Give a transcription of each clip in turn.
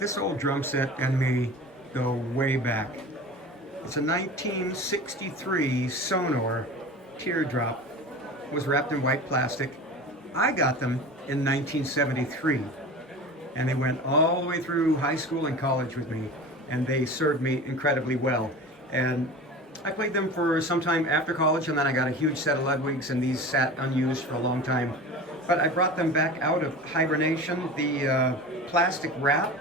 This old drum set and me go way back. It's a 1963 Sonor teardrop. It was wrapped in white plastic. I got them in 1973, and they went all the way through high school and college with me, and they served me incredibly well. And I played them for some time after college, and then I got a huge set of Ludwigs, and these sat unused for a long time. But I brought them back out of hibernation. The plastic wrap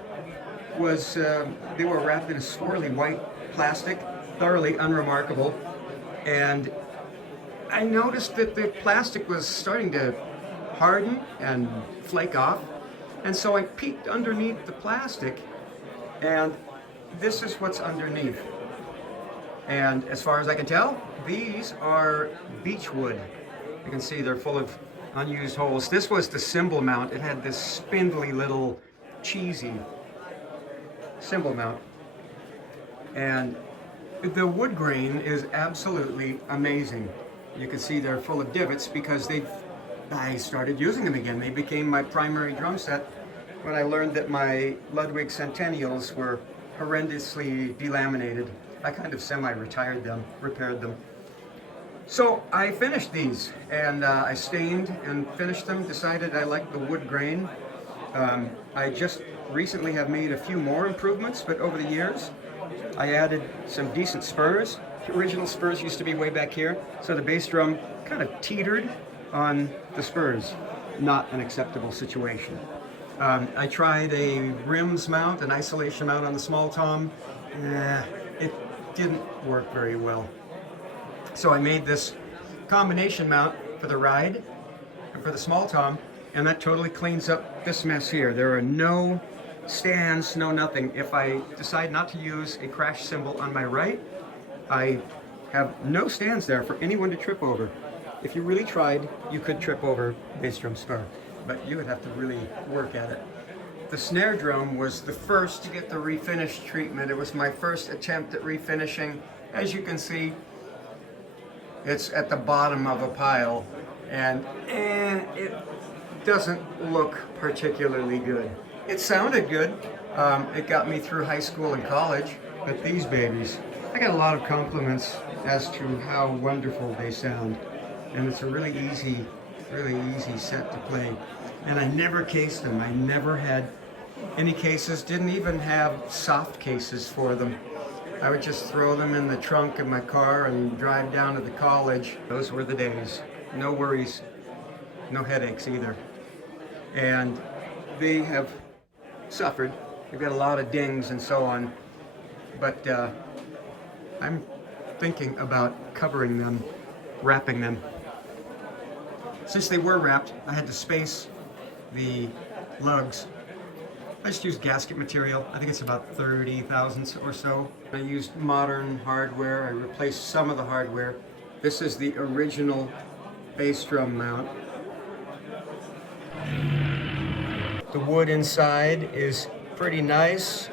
was, they were wrapped in a swirly white plastic, thoroughly unremarkable. And I noticed that the plastic was starting to harden and flake off. And so I peeked underneath the plastic, and this is what's underneath. And as far as I can tell, these are beech wood. You can see they're full of unused holes. This was the cymbal mount. It had this spindly little cheesy cymbal mount. And the wood grain is absolutely amazing. You can see they're full of divots because I started using them again. They became my primary drum set when I learned that my Ludwig Centennials were horrendously delaminated. I kind of semi-retired them, repaired them. So I finished these, and I stained and finished them, decided I liked the wood grain. I just recently have made a few more improvements, but over the years, I added some decent spurs. The original spurs used to be way back here, so the bass drum kind of teetered on the spurs. Not an acceptable situation. I tried a rims mount, an isolation mount on the small tom. It didn't work very well. So I made this combination mount for the ride and for the small tom, and that totally cleans up this mess here. There are no stands, no nothing. If I decide not to use a crash cymbal on my right, I have no stands there for anyone to trip over. If you really tried, you could trip over bass drum spur, but you would have to really work at it. The snare drum was the first to get the refinish treatment. It was my first attempt at refinishing. As you can see, it's at the bottom of a pile, and it doesn't look particularly good. It sounded good. It got me through high school and college, but these babies, I got a lot of compliments as to how wonderful they sound. And it's a really easy set to play. And I never cased them. I never had any cases, didn't even have soft cases for them. I would just throw them in the trunk of my car and drive down to the college. Those were the days. No worries, no headaches either. And they have suffered. They've got a lot of dings and so on. But I'm thinking about covering them, wrapping them. Since they were wrapped, I had to space the lugs. I just used gasket material. I think it's about 30 thousandths or so. I used modern hardware. I replaced some of the hardware. This is the original bass drum mount. The wood inside is pretty nice.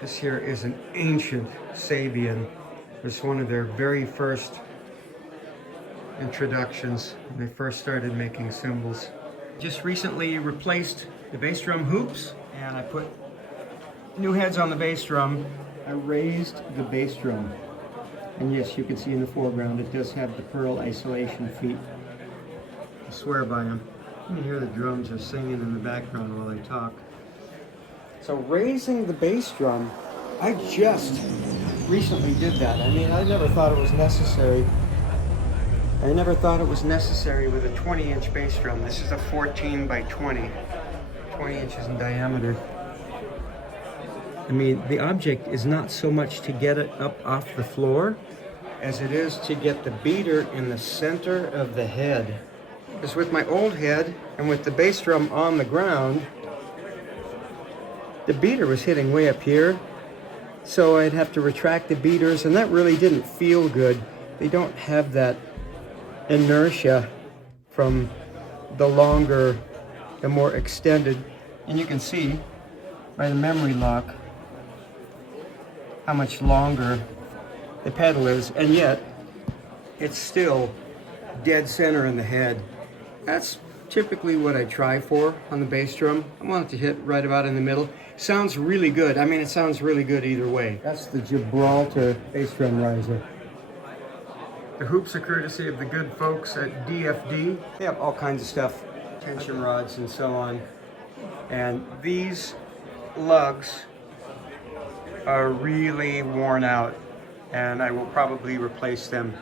This here is an ancient Sabian. It's one of their very first introductions when they first started making cymbals. Just recently replaced the bass drum hoops, and I put new heads on the bass drum. I raised the bass drum, and yes, you can see in the foreground it does have the pearl isolation feet. I swear by them. You can hear the drums are singing in the background while I talk. So raising the bass drum, I just recently did that. I mean, I never thought it was necessary. I never thought it was necessary with a 20-inch bass drum. This is a 14 by 20 inches in diameter. I mean, the object is not so much to get it up off the floor as it is to get the beater in the center of the head. Because with my old head and with the bass drum on the ground, the beater was hitting way up here, so I'd have to retract the beaters, and that really didn't feel good. They don't have that inertia from the longer, the more extended. And you can see by the memory lock how much longer the pedal is, and yet it's still dead center in the head. That's typically what I try for on the bass drum. I want it to hit right about in the middle. Sounds really good. I mean, it sounds really good either way. That's the Gibraltar bass drum riser. The hoops are courtesy of the good folks at DFD. They have all kinds of stuff, tension rods and so on. And these lugs are really worn out, and I will probably replace them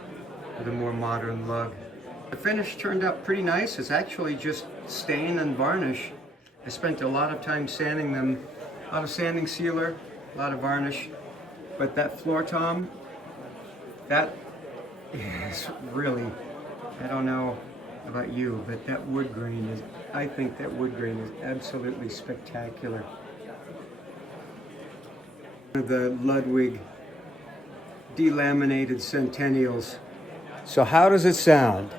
with a more modern lug. The finish turned out pretty nice. It's actually just stain and varnish. I spent a lot of time sanding them, a lot of sanding sealer, a lot of varnish. But that floor tom, that is really, I don't know about you, but that wood grain is, I think that wood grain is absolutely spectacular. The Ludwig delaminated Centennials. So how does it sound?